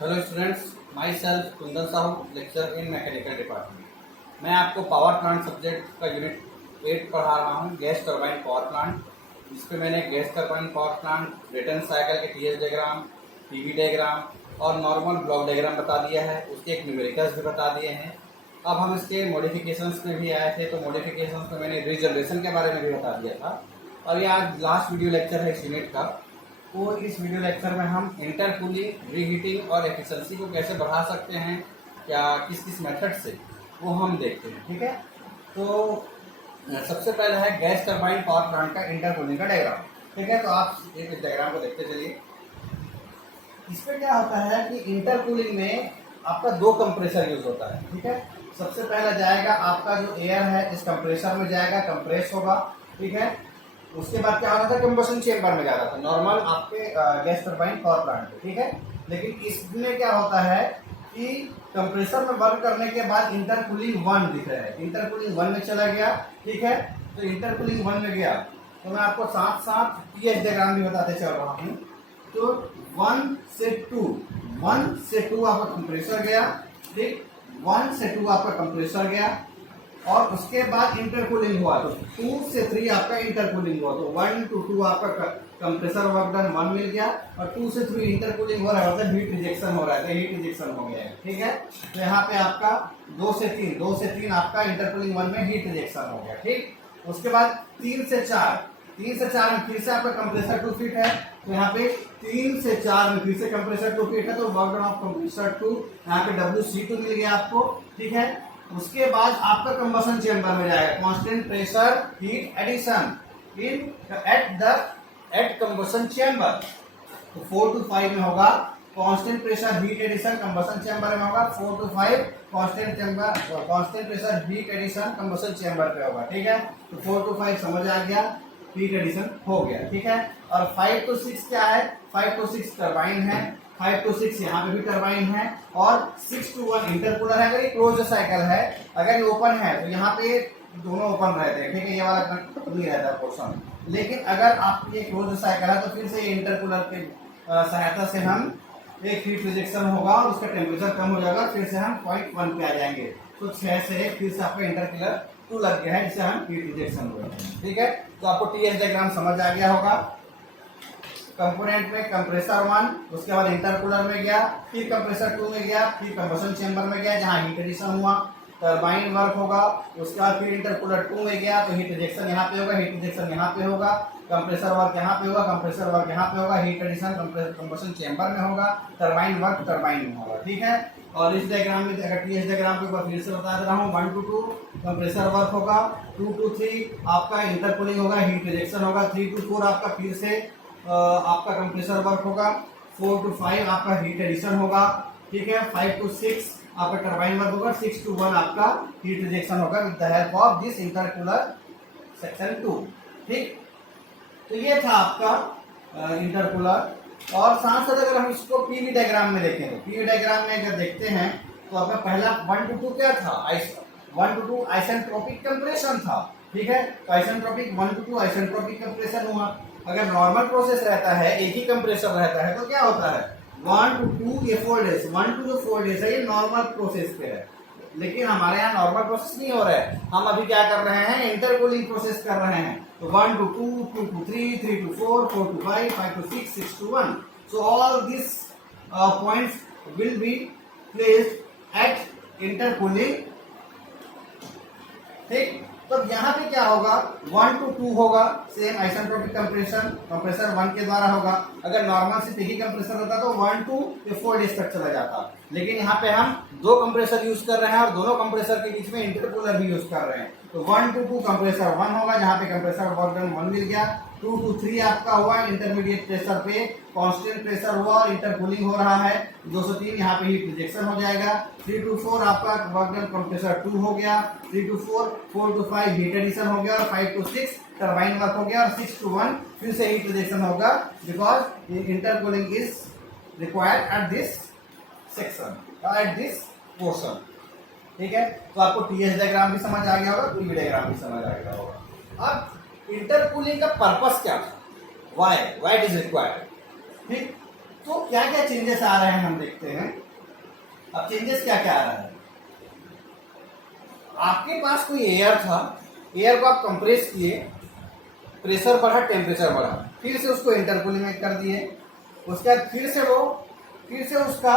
Hello students, my self Kundan Sahu, lecture in mechanical department. मैं आपको power plant subject का unit 8 पढ़ा रहा हूँ, गैस टरबाइन पावर प्लांट। जिसपे मैंने gas turbine power plant, Brayton cycle के टीएस डायग्राम, पीवी डायग्राम और नॉर्मल ब्लॉक डायग्राम बता दिया है। उसके एक न्यूमेरिकल्स भी बता दिए हैं। अब हम इसके मॉडिफिकेशंस में भी आए थे, तो मॉडिफिकेशंस में मैंने रीजनरेशन के बारे में भी बता दिया था। और ये आज लास्ट वीडियो लेक्चर है इस यूनिट का। तो इस वीडियो लेक्चर में हम इंटरकूलिंग, रीहीटिंग और एफिशिएंसी को कैसे बढ़ा सकते हैं, क्या किस किस मेथड से, वो हम देखते हैं। ठीक है, तो सबसे पहले है गैस टरबाइन पावर प्लांट का इंटरकूलिंग का डायग्राम। ठीक है, तो आप इस डायग्राम को देखते चलिए। इसमें क्या होता है कि इंटरकूलिंग में आपका दो कंप्रेसर यूज होता है। ठीक है, सबसे पहला जाएगा आपका जो एयर है इस कंप्रेसर में जाएगा, कंप्रेस होगा। ठीक है, उसके बाद क्या होता था, कंबशन चेंबर में जाता था नॉर्मल आपके गैस टरबाइन पावर प्लांट पे। ठीक है, लेकिन इसमें क्या होता है कि कंप्रेसर में वर्क करने के बाद इंटरकूलिंग 1 दिख रहा है, इंटरकूलिंग 1 में चला गया। ठीक है, तो इंटरकूलिंग 1 में गया तो मैं आपको साथ साथ टीएच डायग्राम भी बताते चल रहा हूँ। तो 1 से 2 आपका कंप्रेसर गया। ठीक, 1 से 2 आपका कंप्रेसर गया और उसके बाद इंटरकूलिंग हुआ, तो 2 से 3 आपका इंटरकूलिंग हुआ। तो 1 to 2 आपका कंप्रेसर वर्क डन 1 मिल गया और 2 से 3 इंटरकूलिंग हो रहा है, मतलब हीट रिजेक्शन हो रहा है, तो हीट रिजेक्शन हो गया है। ठीक है, तो यहाँ पे आपका 2 से 3 आपका इंटरकूलिंग 1 में हीट रिजेक्शन हो गया। ठीक, उसके बाद 3 से 4 में फिर से आपका कंप्रेसर 2 फीट है, तो यहाँ पे 3 से 4 में फिर से कंप्रेसर 2 फीट है, तो वर्क डन ऑफ कंप्रेसर 2, यहाँ पे WC2 मिल गया आपको। ठीक है, उसके बाद आपका कंबशन चेंबर में जाएगा, constant pressure heat addition in at combustion chamber. तो 4 to 5 में होगा constant pressure heat addition, combustion chamber में होगा 4 to 5 constant pressure heat addition combustion chamber पे होगा। ठीक है, तो 4 to 5 समझ आ गया, हीट एडिशन हो गया। ठीक है, और 5 to 6 क्या है, 5 to 6 टरबाइन है, 5 to 6 यहाँ पे भी टरबाइन है और 6 to 1 इंटरकूलर है। अगर ये क्लोज साइकिल है, अगर ये ओपन है तो यहाँ पे दोनों ओपन रहते हैं। ठीक है, ये वाला नहीं रहता पोर्शन, लेकिन अगर आप ये क्लोज साइकिल है तो फिर से ये इंटरकूलर की सहायता से हम एक हीट रिजेक्शन होगा और उसका टेम्परेचर कम हो जाएगा, फिर से हम पॉइंट 1 पे आ जाएंगे। तो 6 से फिर से आपका इंटरकूलर 2 लग गया है, जिससे हम हीट रिजेक्शन हुआ। ठीक है, तो आपको टीएस डायग्राम समझ आ गया होगा। कंपोनेंट में कंप्रेसर 1, उसके बाद इंटरकूलर में गया, फिर कंप्रेसर 2 में गया, फिर कंबशन चेंबर में गया जहां हीट एडिशन हुआ, टरबाइन वर्क होगा। उसके बाद फिर इंटरकूलर 2 में गया, तो हीट रिजेक्शन यहाँ पे होगा, हीट रिजेक्शन यहाँ पे होगा, कंप्रेसर वर्क यहाँ पे होगा, कंप्रेसर वर्क यहाँ पे होगा, हीट एडिशन कंबशन चेंबर में होगा, टरबाइन वर्क टरबाइन में होगा। ठीक है, और इस डायग्राम में अगर टीएस डायग्राम के ऊपर फिर से बता दे रहा हूँ, 1 to 2 कंप्रेसर वर्क होगा, 2 to 3 आपका इंटरकूलिंग होगा, हीट रिजेक्शन होगा, 3 to 4 आपका फिर से आपका कंप्रेसर वर्क होगा, 4 to 5 आपका हीट एडिशन होगा। ठीक है, 5 to 6 आपका टरबाइन वर्क होगा, 6 to 1 आपका हीट रिजेक्शन होगा with the help of this intercooler section 2। ठीक, तो ये था आपका इंटरकूलर। और साथ साथ अगर हम इसको पीवी डायग्राम में देखें, तो पीवी डायग्राम में अगर देखते हैं तो आपका पहला 1 to 2 क्या था, 1 to 2 आइसेंट्रोपिक कंप्रेशन था। ठीक है, तो आइसेंट्रोपिक 1 to 2 आइसेंट्रोपिक कंप्रेशन हुआ। अगर नॉर्मल प्रोसेस रहता है, एक ही कंप्रेसर रहता है, तो क्या होता है 1 to 2 ये 4 days, 1 to जो 4 days है ये नॉर्मल प्रोसेस पे है। लेकिन हमारे यहाँ नॉर्मल प्रोसेस नहीं हो रहा है, हम अभी क्या कर रहे हैं, इंटरकूलिंग प्रोसेस कर रहे हैं। तो 1 to 2, 2 to 3, 3 to 4, 4 to 5, 5 to 6, 6 to 1. So all these points will be placed at intercooling. ठीक, तो यहाँ पे क्या होगा, 1 to 2 होगा, सेम आइसेंट्रोपिक कंप्रेशन कंप्रेसर 1 के द्वारा होगा। अगर नॉर्मल सिर्फ एक ही कंप्रेसर होता तो 1 to 4 डेज तक चला जाता, लेकिन यहाँ पे हम 2 कंप्रेसर यूज कर रहे हैं और दोनों कंप्रेसर के बीच में इंटरकूलर भी यूज कर रहे हैं। तो 1 to 2 कंप्रेसर 1 होगा, जहाँ पे कंप्रेसर वर्क डन 1 मिल गया। 2 to 3 आपका हुआ इंटरमीडिएट प्रेशर पे कांस्टेंट प्रेशर हुआ और इंटरकूलिंग हो रहा है, 203 यहाँ पे हीट रिजेक्शन हो जाएगा। 3 to 4 आपका वर्क डन कंप्रेसर 2 हो गया, 3 to 4, 4 to 5 हीट एडिशन हो गया और 5 to 6 टरबाइन वर्क हो गया और 6 to 1 फिर से हीट रिजेक्शन होगा, because intercooling is required at this section, at this portion. ठीक है, तो आपको टीएस डायग्राम भी समझ आ गया होगा, पीवी डायग्राम भी समझ आ गया होगा। अब इंटरकूलिंग का पर्पस क्या था, व्हाई इट इज रिक्वायर्ड। ठीक, तो क्या क्या चेंजेस आ रहे हैं हम देखते हैं। अब चेंजेस क्या क्या आ रहा है, आपके पास कोई एयर था, एयर को आप कंप्रेस किए, प्रेशर बढ़ा, टेम्परेचर बढ़ा, फिर से उसको इंटरकूलिंग में कर दिए, उसके बाद फिर से उसका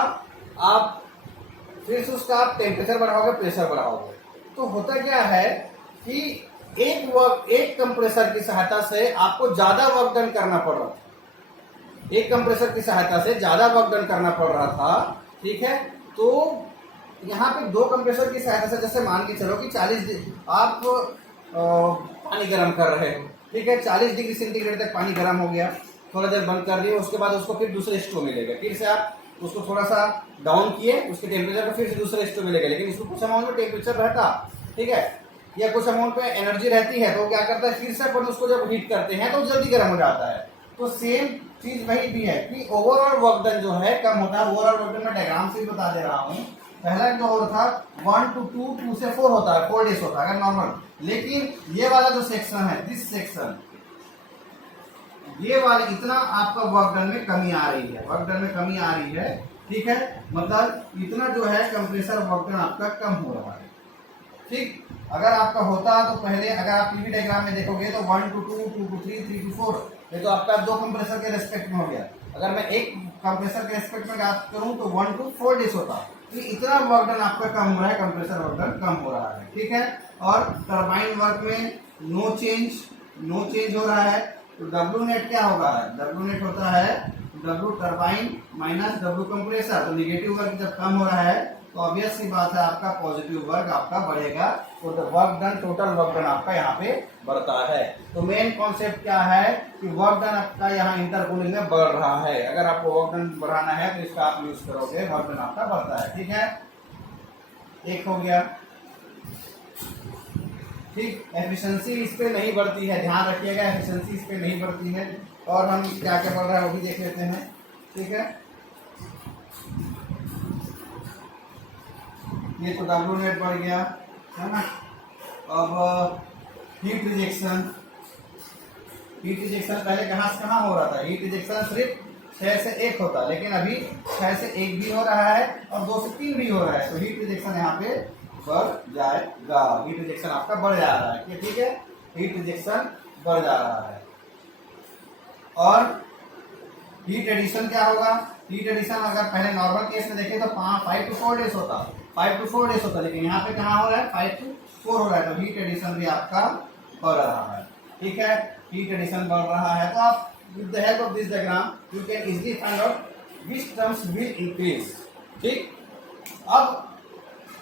आप टेम्परेचर बढ़ाओगे, प्रेशर बढ़ाओगे, तो होता क्या है कि एक कंप्रेसर की सहायता से आपको ज्यादा वर्क डन करना पड़ रहा था, एक कंप्रेसर की सहायता से ज्यादा वर्क डन करना पड़ रहा था, ठीक है। तो यहाँ पे दो कंप्रेसर की सहायता से, जैसे मान के चलो कि 40 आप पानी गर्म कर रहे हो, ठीक है, 40 डिग्री सेंटीग्रेड तक पानी गर्म हो गया, थोड़ा देर बंद कर दिए, उसके बाद उसको फिर दूसरे स्टोव में ले गए, फिर से आप उसको थोड़ा सा डाउन किए, उसके टेम्परेचर को फिर से दूसरे स्टोव में ले गए, लेकिन इसको कुछ अमाउंट में टेम्परेचर रहता, ठीक है, या कुछ अमाउंट पे एनर्जी रहती है, तो क्या करता है फिर से अपन उसको जब हीट करते हैं तो जल्दी गर्म हो जाता है। तो सेम चीज वही भी है कि ओवरऑल वर्क डन जो है कम होता है। ओवरऑल वर्क डन मैं डायग्राम से भी बता दे रहा हूँ। पहला जो और था 1 to 2, 2 से 4 होता है, 4 डेज होता है अगर नॉर्मल, लेकिन ये वाला जो सेक्शन है, दिस सेक्शन, ये वाले इतना आपका वर्क डन में कमी आ रही है, वर्क डन में कमी आ रही है, ठीक है, मतलब इतना जो है कंप्रेसर वर्क डन आपका कम हो रहा है, ठीक। अगर आपका होता तो पहले, अगर आप पीवी डायग्राम में देखोगे तो 1 to 2, 2 to 3, 3 to 4, ये तो आपका दो कंप्रेसर के रेस्पेक्ट में हो गया। अगर मैं एक कंप्रेसर के रेस्पेक्ट में बात करूं तो 1 to 4 डेज होता, तो इतना वर्क डन आपका कम हो रहा है, कंप्रेसर वर्क डन कम हो रहा है, ठीक है। और टरबाइन वर्क में नो चेंज हो रहा है। तो डब्ल्यू नेट क्या होगा, डब्ल्यू नेट होता है W turbine minus W compressor. तो निगेटिव वर्क जब कम हो रहा है तो ऑब्वियस सी बात है आपका पॉजिटिव वर्क आपका बढ़ेगा, तो work done, total work done आपका यहाँ पे बढ़ता है। तो मेन कॉन्सेप्ट क्या है कि वर्क डन आपका यहाँ इंटरकूलिंग में बढ़ रहा है। अगर आपको वर्क डन बढ़ाना है तो इसका आप यूज करोगे, वर्क डन आपका बढ़ता है, ठीक है। एक हो गया, ठीक। एफिशिएंसी इस पे नहीं बढ़ती है, ध्यान रखिएगा, एफिशिएंसी इस पे नहीं बढ़ती है। और हम क्या क्या बढ़ रहा है वो भी देख लेते हैं, ठीक है। ये तो डब्ल्यू नेट बढ़ गया है ना। अब हीट रिजेक्शन पहले कहाँ से कहाँ हो रहा था, हीट रिजेक्शन सिर्फ 6 से 1 होता, लेकिन अभी 6 से 1 भी हो रहा है और 2 से 3 भी हो रहा है। तो हीट रिजेक्शन यहाँ पे बढ़ जाएगा, हीट रिजेक्शन आपका बढ़ जा रहा है, ठीक है, हीट रिजेक्शन बढ़ जा रहा है। और हीट एडिशन क्या होगा, हीट एडिशन अगर पहले नॉर्मल केस में देखें तो 5 to 4 डेज होता, 5 to 4 डेज होता, लेकिन यहाँ पे कहाँ हो रहा है 5 to 4 हो रहा है। तो हीट एडिशन भी आपका बढ़ रहा है, ठीक है, हीट एडिशन बढ़ रहा है। तो आप with the help of this diagram you can easily find out which terms will increase, ठीक। अब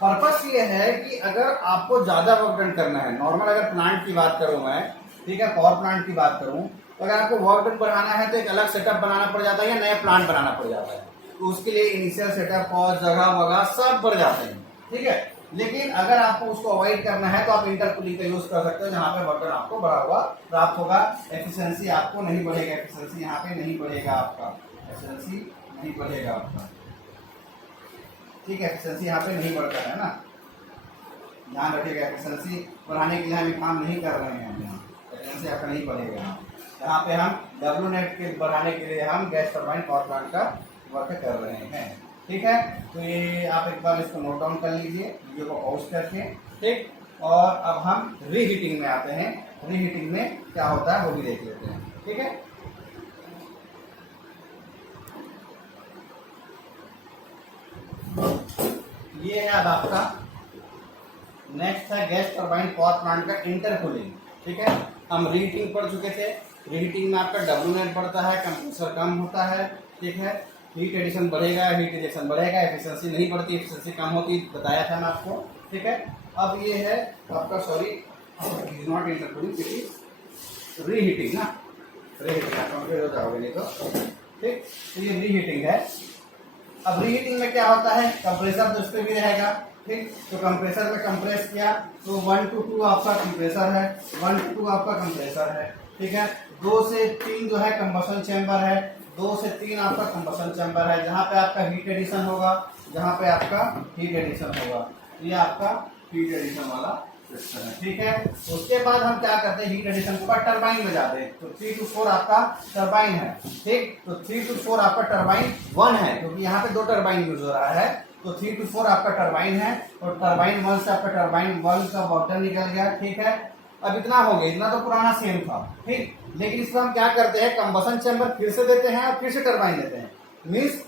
पर्पस ये है कि अगर आपको ज्यादा वर्क डन करना है, नॉर्मल अगर प्लांट की बात करूं मैं, ठीक है, पावर प्लांट की बात करूं, तो अगर आपको वर्क डन बढ़ाना है तो एक अलग सेटअप बनाना पड़ जाता है या नया प्लांट बनाना पड़ जाता है। तो उसके लिए इनिशियल सेटअप, कॉस्ट, जगह वगैरह सब बढ़ जाते हैं, ठीक है। लेकिन अगर आपको उसको अवॉइड करना है तो आप इंटरकूलिंग का यूज कर सकते हो, जहां पे वर्क डन आपको बढ़ा हुआ प्राप्त होगा। एफिशिएंसी आपको नहीं बढ़ेगा, एफिशिएंसी यहाँ पे नहीं बढ़ेगा आपका, एफिशिएंसी नहीं बढ़ेगा आपका, ठीक है, एफिशिएंसी यहाँ पे नहीं बढ़ता है ना, ध्यान रखिएगा। एफिशिएंसी बढ़ाने के लिए हम काम नहीं कर रहे हैं, यहाँ एफिशिएंसी आपका नहीं बढ़ेगा। यहाँ पे हम डब्ल्यू नेट के बढ़ाने के लिए हम गैस टरबाइन पावर प्लांट का वर्क कर रहे हैं, ठीक है। तो ये आप एक बार इसको नोट डाउन कर लीजिए वीडियो को पॉज करके, ठीक। और अब हम रीहीटिंग में आते हैं, रीहीटिंग में क्या होता है वो भी देख लेते हैं, ठीक है। ये है अब आपका नेक्स्ट है गैस टरबाइन पावर प्लांट का इंटरकूलिंग, ठीक है। हम रीहीटिंग पढ़ चुके थे, रीहीटिंग में आपका डब्ल्यू नेट बढ़ता है, कंप्रेसर कम होता है, ठीक है, हीट एडिशन बढ़ेगा, हीट रिजेक्शन बढ़ेगा, एफिशिएंसी नहीं बढ़ती, एफिशिएंसी कम होती, बताया था मैं आपको, ठीक है। अब ये है आपका, sorry is not intercooling, it is reheating ना, रीहीटिंग कंप्लीट हो जाओगे नहीं तो, ठीक। तो ये रीहीटिंग है। अब रीहीटिंग में क्या होता है, कंप्रेसर तो इस पे भी रहेगा, ठीक। तो कंप्रेसर में कंप्रेस किया तो 1 to 2 आपका कंप्रेसर है, 1 to 2 आपका कंप्रेसर है, ठीक है। 2 से 3 जो है कंबशन चैम्बर है, 2 से 3 आपका कंबशन चैम्बर है, जहाँ पे आपका हीट एडिशन होगा, जहाँ पे आपका हीट एडिशन होगा। ये आपका हीट एडिशन वाला ठीक है। उसके बाद हम क्या करते हैं, हीट एडिशन के बाद टरबाइन में जाते हैं। तो 3 to 4 आपका टरबाइन है, ठीक। तो 3 to 4 आपका टरबाइन 1 है, क्योंकि यहाँ पे 2 टरबाइन यूज हो रहा है। तो 3 to 4 आपका टरबाइन है, और टरबाइन 1 से आपका टरबाइन 1 का वाटर निकल गया, ठीक है। अब इतना हो गया, इतना तो पुराना सेम था, ठीक। लेकिन इसमें हम क्या करते हैं, कंबसन चैम्बर फिर से देते हैं और फिर से टरबाइन देते हैं। मीन्स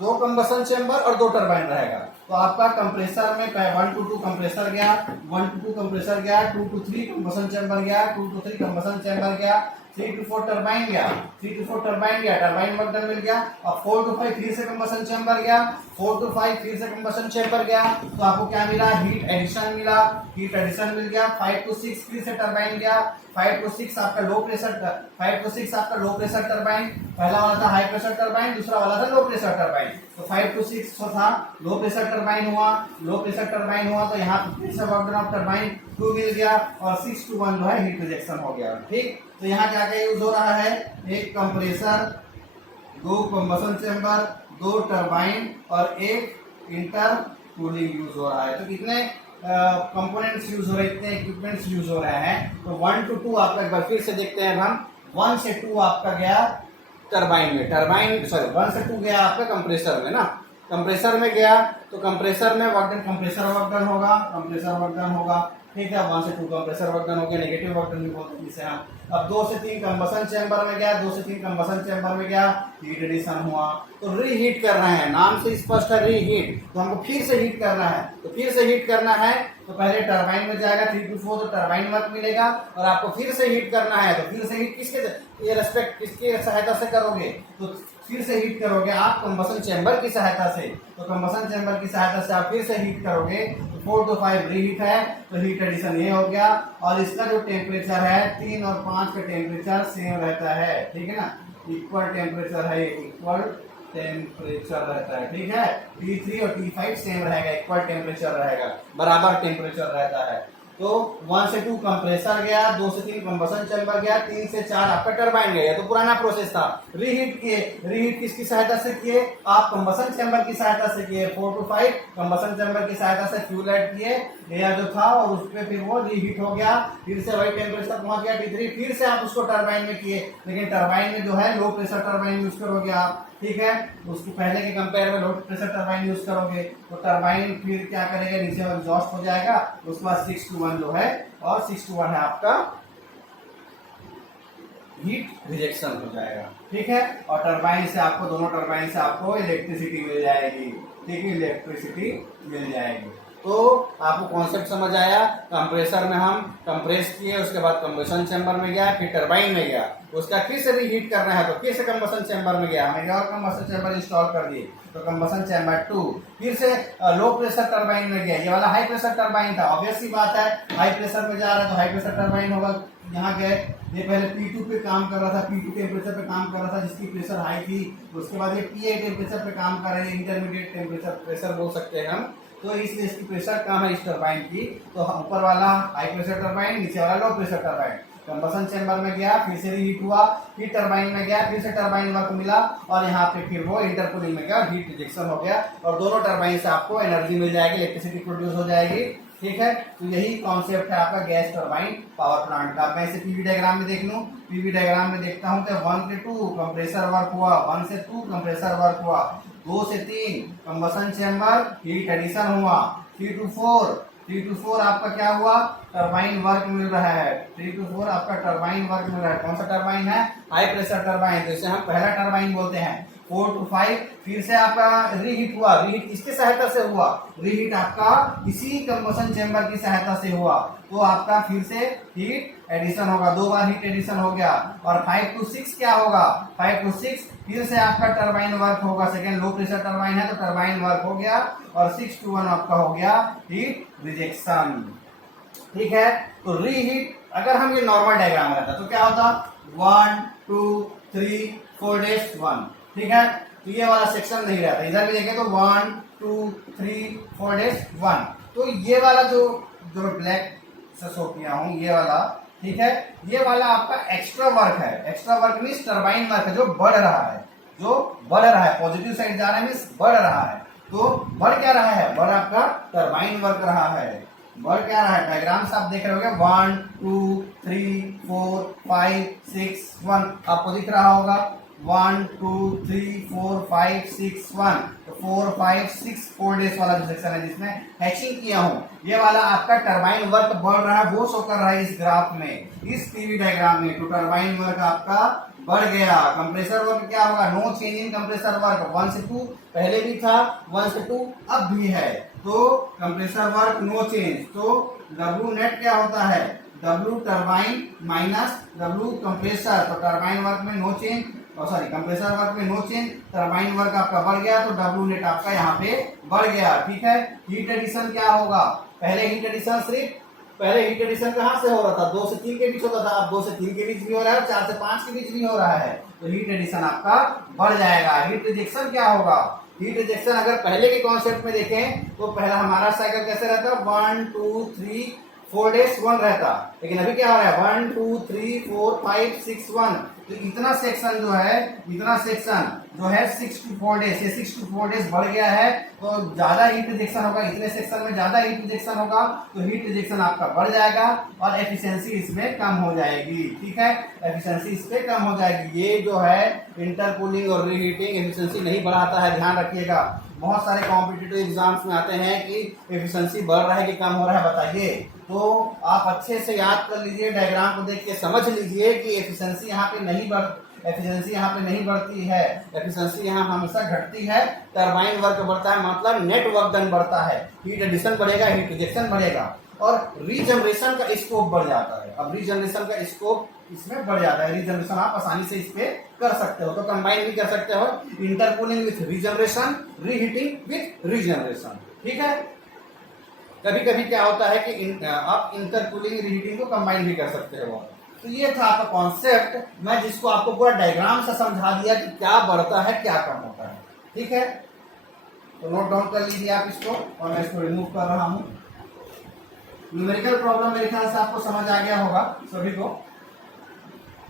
2 कंबसन चैम्बर और 2 टरबाइन रहेगा। तो आपका कंप्रेसर में 1 to 2 कंप्रेसर गया, 1 to 2 कंप्रेसर गया, 2 to 3 कंबसन चैम्बर गया, 2 to 3 कंबसन चैम्बर गया, 3 to 4 टरबाइन गया, 3 to 4 टरबाइन गया, टरबाइन वर्क डन मिल गया। अब 4 to 5 फिर से कंबसन चैम्बर गया, 4 to 5 फिर से कंबसन चैम्बर गया। तो आपको क्या मिला, हीट एडिशन मिला, हीट एडिशन मिल गया। 5 to 6 फिर से टरबाइन गया, 5 to 6 आपका लो प्रेशर, 5 to 6 आपका लो प्रेशर टरबाइन। पहला वाला था हाई प्रेशर टरबाइन, दूसरा वाला था लो प्रेशर टरबाइन। तो 5 to 6 था लो प्रेशर टरबाइन हुआ, लो प्रेशर टरबाइन हुआ, तो यहाँ pressure work done of turbine 2 मिल गया, और 6 to 1 जो है हीट रिजेक्शन हो गया, ठीक। तो यहाँ क्या क्या यूज हो रहा है, एक कंप्रेसर, 2 कंबसन चैम्बर, 2 टरबाइन और 1 इंटर कूलिंग यूज हो रहा है। तो कितने कंपोनेंट्स यूज हो रहे हैं, इतने इक्विपमेंट्स यूज हो रहे हैं। तो 1 to 2 आपका एक बार फिर से देखते हैं हम। 1 से 2 आपका गया टरबाइन में, 1 से 2 गया आपका कंप्रेसर में ना, कंप्रेसर में गया। तो कंप्रेसर में कंप्रेसर वर्क डन होगा, कंप्रेसर वर्क डन होगा, ठीक है। 1 से 2 कंप्रेसर वर्क डन हो गया, नेगेटिव वर्क डन भी बोलते हैं जिसे हम। अब 2 से 3 कंबसन चैम्बर में गया, 2 से 3 कंबसन चैम्बर में गया, हीट एडिशन हुआ। तो रीहीट कर रहे हैं, नाम से स्पष्ट है रीहीट। तो हमको फिर से हीट करना है, तो फिर से हीट करना है तो पहले टरबाइन में जाएगा 3 to 4, तो टरबाइन वर्क मिलेगा। और आपको फिर से हीट करना है, तो फिर से हीट किसके रेस्पेक्ट, किसकी सहायता से करोगे, तो फिर से हीट करोगे आप कंबसन चैम्बर की सहायता से। तो कंबसन चैम्बर की सहायता से आप फिर से हीट करोगे। तो 4 to 5 रीहीट है, तो हीट एडिशन ये हो गया। और इसका जो टेम्परेचर है 3 और 5 का टेम्परेचर सेम रहता है, ठीक है ना, इक्वल टेम्परेचर है, इक्वल टेम्परेचर रहता है, ठीक है। T3 और T5 सेम रहेगा, इक्वल टेम्परेचर रहेगा, बराबर टेम्परेचर रहता है। तो 1 से 2 कंप्रेसर गया, 2 से 3 कंबसन चैम्बर गया, 3 से 4 आपका टरबाइन गया। तो पुराना प्रोसेस था, रीहीट किए। रीहीट किसकी सहायता से किए, आप कंबसन चैम्बर की सहायता से किए। 4 to 5 कंबसन चैम्बर की सहायता से फ्यूल ऐड किए, एयर जो था, और उस पर फिर वो रीहीट हो गया, फिर से वही टेम्परेचर पहुंच गया T3। फिर से आप उसको टरबाइन में किए, लेकिन टरबाइन में जो है लो प्रेशर टरबाइन यूज करोगे आप, ठीक है। उसको पहले के कंपेयर में लो प्रेशर टरबाइन यूज करोगे, तो टरबाइन फिर क्या करेगा, नीचे एग्जॉस्ट हो जाएगा। उसके बाद 6 to 1 जो है, और 6 to 1 है आपका हीट रिजेक्शन हो जाएगा, ठीक है। और टरबाइन से आपको, दोनों टरबाइन से आपको इलेक्ट्रिसिटी मिल जाएगी, ठीक है, इलेक्ट्रिसिटी मिल जाएगी। तो आपको कॉन्सेप्ट समझ आया। कंप्रेसर में हम कंप्रेस किए, उसके बाद कंबसन चैम्बर में गया, फिर टरबाइन में गया, उसका फिर से रीहीट करना है तो फिर से कंबसन चैम्बर में गया, हमने और कंबसन चैम्बर इंस्टॉल कर दिए। तो कंबसन चैम्बर 2, फिर से लो प्रेशर टरबाइन में गया। ये वाला हाई प्रेशर टरबाइन था, ऑब्वियस सी बात है, हाई प्रेशर में जा रहा है तो हाई प्रेशर टरबाइन होगा। यहाँ गए, ये पहले P2 पे काम कर रहा था, P2 टेम्परेचर पे काम कर रहा था, जिसकी प्रेशर हाई थी। उसके बाद ये PA टेम्परेचर पे काम कर रहे हैं, इंटरमीडिएट टेम्परेचर प्रेशर बोल सकते हैं हम। तो इसलिए इसकी प्रेशर कम है इस टरबाइन की। तो ऊपर वाला हाई प्रेशर टरबाइन, नीचे वाला low pressure turbine. Combustion chamber में गया, फिर से रीहीट हुआ, फिर टरबाइन में गया, फिर से टरबाइन वर्क मिला, और यहाँ पे फिर वो इंटरकूलिंग में गया, हीट रिजेक्शन हो गया, और दोनों टरबाइन से आपको एनर्जी मिल जाएगी, इलेक्ट्रिसिटी प्रोड्यूस हो जाएगी, ठीक है। तो यही कॉन्सेप्ट है आपका गैस टरबाइन पावर प्लांट का। मैं इसे पीवी डायग्राम में देख लूं, पीवी डायग्राम में देखता हूं तो 1 से 2 कंप्रेसर वर्क हुआ, 1 से 2 कंप्रेसर वर्क हुआ, 2 से 3 कंबसन चैम्बर हीट एडिशन हुआ, 3 to 4 आपका क्या हुआ, टरबाइन वर्क मिल रहा है। 3 to 4 आपका टरबाइन वर्क मिल रहा है। कौन सा टरबाइन है, हाई प्रेशर टरबाइन, जैसे हम पहला टरबाइन बोलते हैं। 4 to 5 फिर से आपका रीहीट हुआ, रीहीट किसकी सहायता से हुआ, रीहीट आपका इसी कंबसन चैम्बर की सहायता से हुआ। तो आपका फिर से हीट एडिशन होगा, 2 बार हीट एडिशन हो गया। और 5 to 6 क्या होगा, 5 to 6 फिर से आपका टरबाइन वर्क होगा, सेकेंड लो प्रेशर टरबाइन है तो टरबाइन वर्क हो गया, और 6 to 1 आपका हो गया हीट रिजेक्शन, ठीक है। तो रीहीट, अगर हम ये नॉर्मल डायग्राम रहता तो क्या होता, 1 2 3 4 days 1, ठीक है। तो ये वाला सेक्शन नहीं रहता, इधर भी देखें तो 1 2 3 4 days 1। तो ये वाला जो ब्लैक से शो किया हूं, ये वाला, ठीक है, ये वाला आपका एक्स्ट्रा वर्क है। Extra work means turbine work है, जो बढ़ रहा है, जो बढ़ रहा है, पॉजिटिव साइड जा रहा है मीन्स बढ़ रहा है। तो बढ़ क्या रहा है, बढ़ आपका टरबाइन वर्क रहा है, बढ़ क्या रहा है, डायग्राम से आप देख रहे होगे 1 2 3 4 5 6 1, आपको दिख रहा होगा 1 2 3 4 5 6 1, तो 4 5 6 4 डेज वाला जो सेक्शन है जिसमें हैचिंग किया हूं, ये वाला आपका टरबाइन वर्क बढ़ रहा है, वो शो कर रहा है इस ग्राफ में, इस पीवी डायग्राम में। तो टरबाइन वर्क आपका बढ़ गया। कंप्रेसर वर्क क्या होगा, no change in compressor work, 1 से 2 पहले भी था, 1 से 2 अब भी है, तो कंप्रेसर वर्क नो चेंज। तो W नेट क्या होता है, W turbine minus W compressor, तो टरबाइन वर्क में no change, sorry compressor work में नो चेंज, टरबाइन वर्क आपका बढ़ गया, तो W नेट आपका यहाँ पे बढ़ गया। ठीक है, हीट एडिशन क्या होगा, पहले हीट एडिशन सिर्फ, पहले हीट एडिशन कहाँ से हो रहा था, 2 से 3 के बीच होता था, अब 2 से 3 के बीच भी हो रहा है, 4 से 5 के बीच भी हो रहा है, तो हीट एडिशन आपका बढ़ जाएगा। हीट रिजेक्शन क्या होगा, हीट रिजेक्शन अगर पहले के कॉन्सेप्ट में देखें तो पहला हमारा साइकिल कैसे रहता, 1 2 3 4 डेज 1 रहता, लेकिन अभी क्या हो रहा है 1 2 3 4 5 6 1, तो इतना सेक्शन जो है, इतना सेक्शन जो है 6 to 4 डेज, ये 6 to 4 डेज बढ़ गया है, तो ज्यादा हीट रिजेक्शन होगा, इतने सेक्शन में ज्यादा हीट रिजेक्शन होगा, तो हीट रिजेक्शन आपका बढ़ जाएगा और एफिशिएंसी इसमें कम हो जाएगी। ठीक है, एफिशिएंसी इस पे कम हो जाएगी। ये जो है इंटरकूलिंग और रीहीटिंग एफिशिएंसी नहीं बढ़ाता है, ध्यान रखिएगा। बहुत सारे कॉम्पिटिटिव एग्जाम्स में आते हैं कि एफिशिएंसी बढ़ रहा है कि कम हो रहा है बताइए, तो आप अच्छे से याद कर लीजिए, डायग्राम को देख के समझ लीजिए कि एफिशिएंसी यहाँ पे नहीं एफिशिएंसी यहाँ पे नहीं बढ़ती है, एफिशिएंसी यहाँ हमेशा घटती है। टरबाइन वर्क बढ़ता है मतलब नेट वर्क डन बढ़ता है, हीट एडिशन बढ़ेगा, हीट रिजेक्शन बढ़ेगा और रीजनरेशन का स्कोप बढ़ जाता है। अब रीजनरेशन का स्कोप इसमें बढ़ जाता है, रीजनरेशन आप आसानी से इस पे कर सकते हो, तो कंबाइन भी कर सकते हो, intercooling with regeneration, reheating with regeneration. ठीक है, कभी कभी क्या होता है कि आप इंटरकूलिंग रीहीटिंग को कंबाइन भी कर सकते हो। तो ये था आपका कॉन्सेप्ट, मैं जिसको आपको पूरा डायग्राम से समझा दिया कि क्या बढ़ता है क्या कम होता है। ठीक है, तो नोट डाउन कर लीजिए आप इसको, और मैं इसको रिमूव कर रहा हूं। न्यूमेरिकल प्रॉब्लम मेरे ख्याल से आपको समझ आ गया होगा सभी को,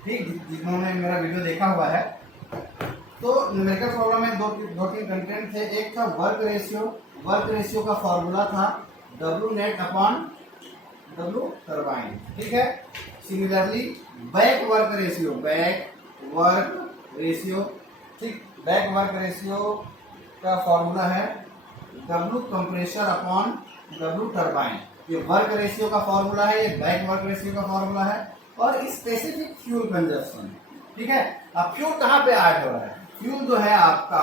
ठीक, जिन्होंने मेरा वीडियो देखा हुआ है। तो न्यूमेरिकल प्रॉब्लम में दो तीन कंटेंट थे, एक था वर्क रेशियो, वर्क रेशियो का फॉर्मूला था W net upon W turbine. ठीक है, similarly back work ratio, back work ratio, ठीक, बैक वर्क रेशियो का फॉर्मूला है W compressor upon W turbine. ये वर्क रेशियो का फॉर्मूला है, ये बैक वर्क रेशियो का फॉर्मूला है, और स्पेसिफिक फ्यूल कंजप्शन। ठीक है, अब फ्यूल कहाँ पे ऐड हो रहा है, फ्यूल जो है आपका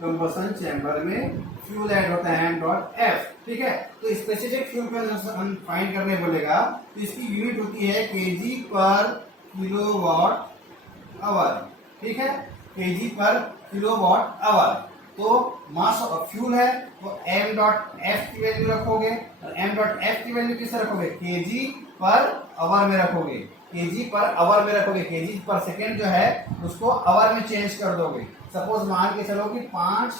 कंबशन चैम्बर में फ्यूल ऐड होता है m.f। ठीक है, तो स्पेसिफिक फ्यूल कंजप्शन फाइंड करने बोलेगा, तो इसकी यूनिट होती है kg पर किलोवाट आवर। ठीक है, kg पर किलोवाट आवर, तो मास ऑफ फ्यूल है, तो m.f की वैल्यू रखोगे, और m.f की वैल्यू किस रखोगे, kg पर आवर में रखोगे, kg पर आवर में रखोगे, kg पर सेकेंड जो है उसको आवर में चेंज कर दोगे। सपोज मान के चलो कि 5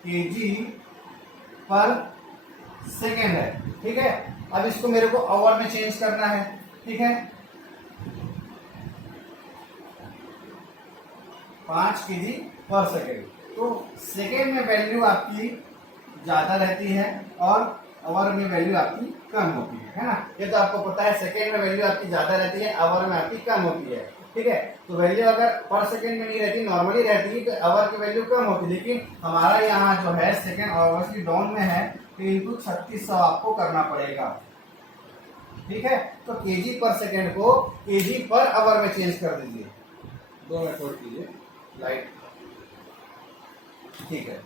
kg पर सेकेंड है। ठीक है, अब इसको मेरे को आवर में चेंज करना है। ठीक है, 5 kg पर सेकेंड, तो सेकेंड में वैल्यू आपकी ज्यादा रहती है और आवर में वैल्यू आपकी कम होती है ना, ये तो आपको पता है, सेकेंड में वैल्यू आपकी ज्यादा रहती है, आवर में आपकी कम होती है। ठीक है, तो वैल्यू अगर पर सेकेंड में नहीं रहती, नॉर्मली रहती, तो आवर की वैल्यू कम होती, लेकिन हमारा यहाँ जो है सेकेंड ऑब्वियसली डाउन में है, तो इंटू 3600 आपको करना पड़ेगा। ठीक है, तो kg पर सेकेंड को kg पर आवर में चेंज कर दीजिए। 2 मिनट होल्ड कीजिए, लाइट। ठीक है,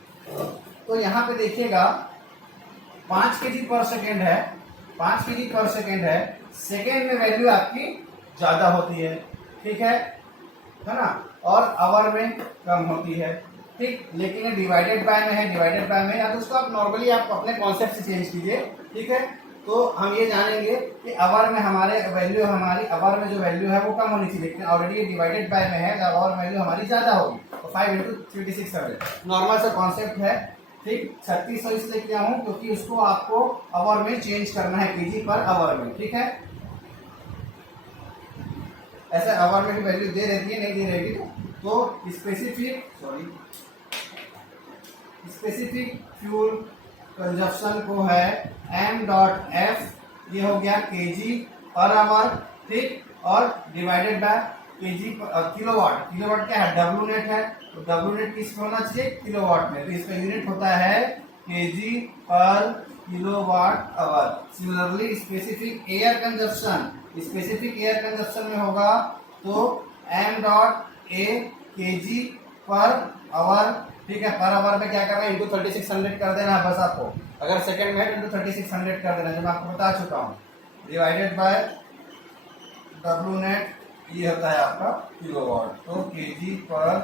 तो यहाँ पे देखिएगा 5 kg पर सेकेंड है, 5 kg पर सेकेंड है, सेकेंड में वैल्यू आपकी ज्यादा होती है। ठीक है ना, और आवर में कम होती है। ठीक, लेकिन ये डिवाइडेड बाय में है, डिवाइडेड बाय में, या तो उसको आप नॉर्मली आप अपने कॉन्सेप्ट से चेंज कीजिए। ठीक है, तो हम ये जानेंगे कि आवर में हमारे वैल्यू, हमारी आवर में जो वैल्यू है वो कम होनी चाहिए, लेकिन ऑलरेडी डिवाइडेड बाय में है, तो आवर वैल्यू हमारी ज्यादा होगी, तो 5 × 3600 नॉर्मल सा कॉन्सेप्ट है। ठीक, 3600 इसलिए किया हूं क्योंकि उसको आपको आवर में चेंज करना है, kg पर आवर में। ठीक है, ऐसे आवर में भी वैल्यू दे रहती है, नहीं दे रहेगी तो स्पेसिफिक फ्यूल कंजप्शन को है m डॉट एफ, ये हो गया केजी पर आवर, ठीक, और divided by KG kilowatt. Kilowatt क्या है, डब्ल्यू नेट है, तो डब्ल्यू नेट किस में होना चाहिए, किलोवाट में, तो इसका यूनिट होता है केजी पर kilowatt hour. Similarly specific air consumption, specific air consumption में होगा तो m dot A KG per hour, ठीक है, पर आवर में क्या करना है, इंटू 3600 कर देना है बस आपको, अगर सेकंड में है इंटू 3600 कर देना, जो मैं आपको बता चुका हूँ, डिवाइडेड बाय डब्ल्यू नेट, ये होता है आपका किलोवाट, तो केजी पर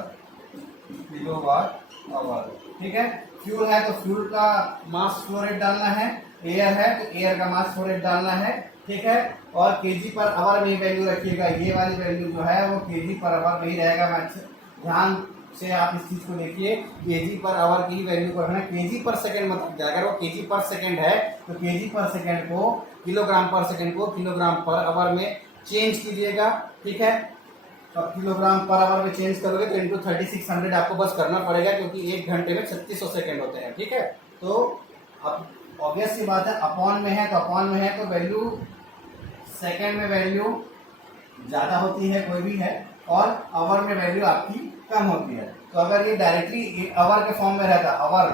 किलोवाट आवर, ठीक है। फ्यूल है तो फ्यूल का मास फ्लो रेट डालना है, एयर है तो एयर का मास फ्लो रेट डालना है, ठीक है, और केजी पर आवर में वैल्यू रखिएगा, ये वाली वैल्यू जो है वो केजी पर आवर में ही रहेगा। मैं ध्यान से आप इस चीज को देखिए, केजी पर आवर की वैल्यू को रखना, केजी पर सेकंड मत रखिए, अगर वो केजी पर सेकंड है तो केजी पर सेकंड को किलोग्राम पर सेकंड को किलोग्राम पर आवर में चेंज कीजिएगा, ठीक है। तो किलोग्राम पर आवर में चेंज करोगे तो इंटू 3600 आपको बस करना पड़ेगा, क्योंकि एक घंटे में 3600 सेकंड होते हैं, ठीक है। तो अब ऑब्वियस सी बात है, अपॉन में है तो अपॉन में है तो वैल्यू सेकंड में वैल्यू ज्यादा होती है कोई भी है, और आवर में वैल्यू आपकी कम होती है। तो अगर ये डायरेक्टली आवर के फॉर्म में रहता, आवर,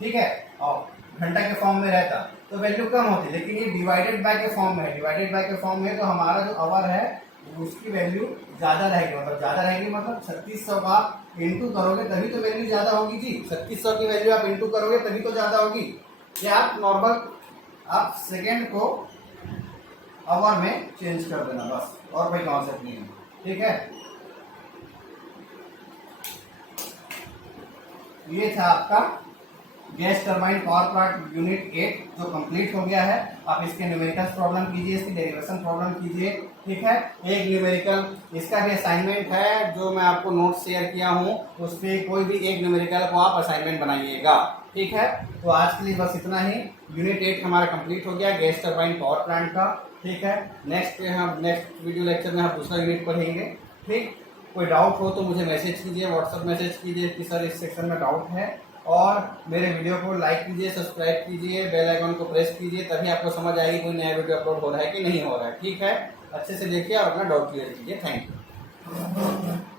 ठीक है, और घंटा के फॉर्म में रहता तो वैल्यू कम होती, लेकिन ये डिवाइडेड बाय के फॉर्म में है, डिवाइडेड बाय के फॉर्म में है तो हमारा जो आवर है उसकी वैल्यू ज्यादा रहेगी, मतलब ज्यादा रहेगी मतलब 3600 का इंटू करोगे तभी तो वैल्यू ज्यादा होगी जी, 3600 की वैल्यू आप इंटू करोगे तभी तो ज्यादा होगी। या आप नॉर्मल आप सेकेंड को आवर में चेंज कर देना बस, और कोई कॉन्सेप्ट नहीं है, ठीक है। ये था आपका gas turbine power plant unit 8 जो कंप्लीट हो गया है। आप इसके न्यूमेरिकल प्रॉब्लम कीजिए, इसकी डेरिवेशन प्रॉब्लम कीजिए, ठीक है। एक न्यूमेरिकल इसका भी असाइनमेंट है जो मैं आपको नोट शेयर किया हूँ, उस पर कोई भी एक न्यूमेरिकल को आप असाइनमेंट बनाइएगा, ठीक है। तो आज के लिए बस इतना ही। यूनिट 8 हमारा कंप्लीट हो गया गैस टरबाइन पावर प्लांट का, ठीक है। नेक्स्ट वीडियो लेक्चर में हम दूसरा यूनिट पढ़ेंगे, ठीक। कोई डाउट हो तो मुझे मैसेज कीजिए, व्हाट्सएप मैसेज कीजिए कि सर इस सेक्शन में डाउट है, और मेरे वीडियो को लाइक कीजिए, सब्सक्राइब कीजिए, बेल आइकन को प्रेस कीजिए, तभी आपको समझ आएगी कोई नया वीडियो अपलोड हो रहा है कि नहीं हो रहा है, ठीक है। अच्छे से देखिए और अपना डाउट क्लियर कीजिए। Thank you.